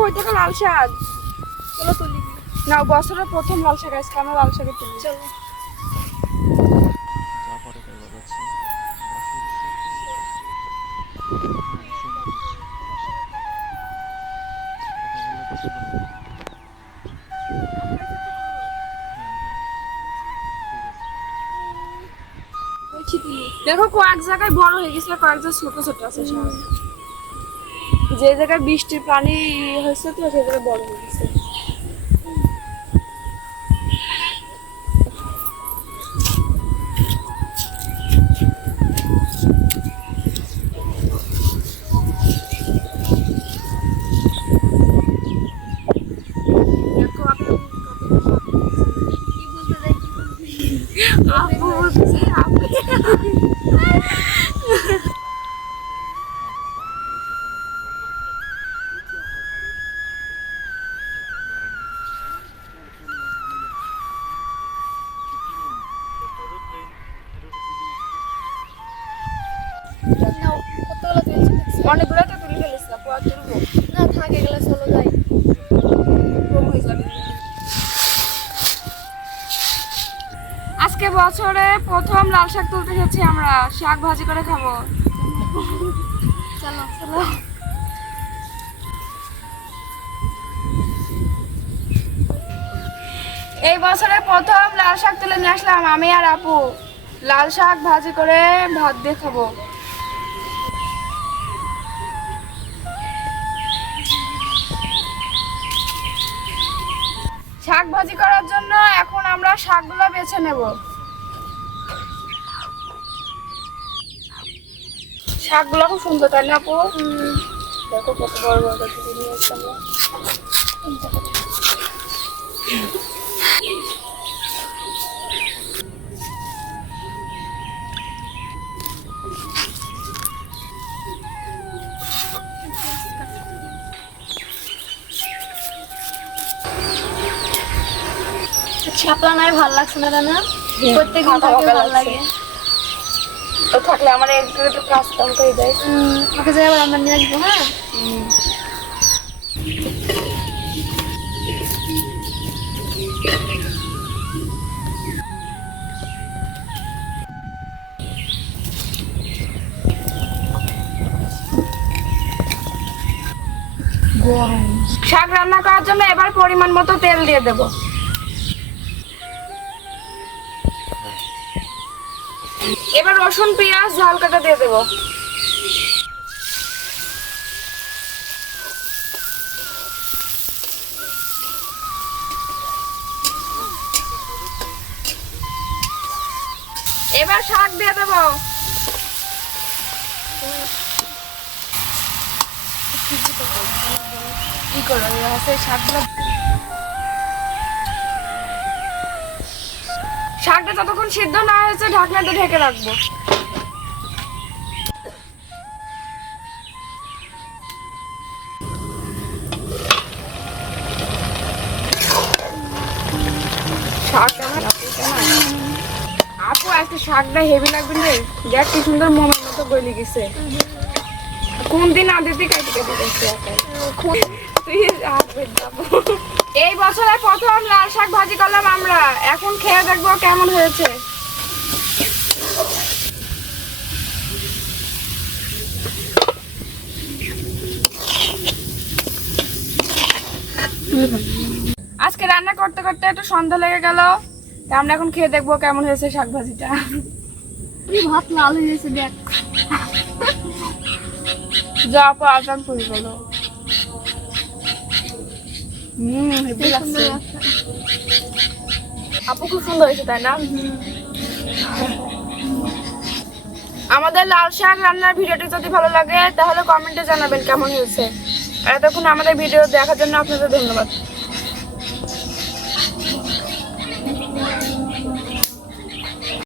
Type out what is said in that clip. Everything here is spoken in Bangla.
ওই দেখো লাল শাক। চলো তুলি। না বছরের প্রথম লাল শাক আজকে আমরা লাল শাকে তুলি। চলো। দেখো কয়েক জায়গায় বড় হয়ে গেছে, কয়েক জায়গায় ছোট ছোট আছে সব। যে জায়গায় বৃষ্টির পানি হয়েছে তো সেই জায়গায় বড় হয়ে গেছে। অনেকগুলো তো তুলে ফেলেছিলাম, পর তুলবো না থাকে গেলে চলো যাই, কম হয়ে যাবে। আজকে বছরে প্রথম লাল শাক তুলতে এসেছি আমরা, শাক ভাজি করে খাবো। চলো চলো। এই বছরে প্রথম লাল শাক তুলে নিয়ে আসলাম আমি আর আপু। লাল শাক ভাজি করে ভাত দিয়ে খাবো। শাক ভাজি করার জন্য এখন আমরা শাকগুলো বেছে নেব। শাকগুলো খুব সুন্দর তাই না আপু? দেখো কত বড় বড় করে নিয়ে এসেছি আমরা। শাপলা নাই ভালো লাগছে না রানা, প্রত্যেকদিন থাকে ভালো লাগে। তো থাকলে আমার একটু কাজ কাম করে দেয়। ওকে যাই আবার আমরা নিয়ে আসবো। হ্যাঁ শাক রান্না করার জন্য এবার পরিমাণ মতো তেল দিয়ে দেব। এবার রসুন পেঁয়াজ ঝাল কাটা দিয়ে দেব। এবার শাক দিয়ে দেব। কি করো শাকগুলো, শাকটা যতক্ষণ সিদ্ধ না হয়েছে ঢাকনাতে ঢেকে রাখবো। আপু আজকে শাকটা হেভি লাগবে রে, দেখ কি সুন্দর মোমের মতো গলে গেছে। কোন দিন আদিতে কাটি কেটে গেছে। এই বছরে প্রথম লাল শাক ভাজি করলাম আমরা, এখন খেয়ে দেখবো কেমন হয়েছে। আজকে রান্না করতে করতে একটু সন্ধ্যা লেগে গেল, আমরা এখন খেয়ে দেখবো কেমন হয়েছে শাক ভাজিটা। ভাত লাল হয়ে গেছে দেখ। যা আপু আজান পড়ে গেল। হেভি লাগছে। আপু খুব সুন্দর হয়েছে তাই না? আমাদের লাল শাক রান্নার ভিডিওটি যদি ভালো লাগে তাহলে কমেন্টে জানাবেন কেমন হয়েছে। আর এতক্ষণ আমাদের ভিডিও দেখার জন্য আপনাদের ধন্যবাদ।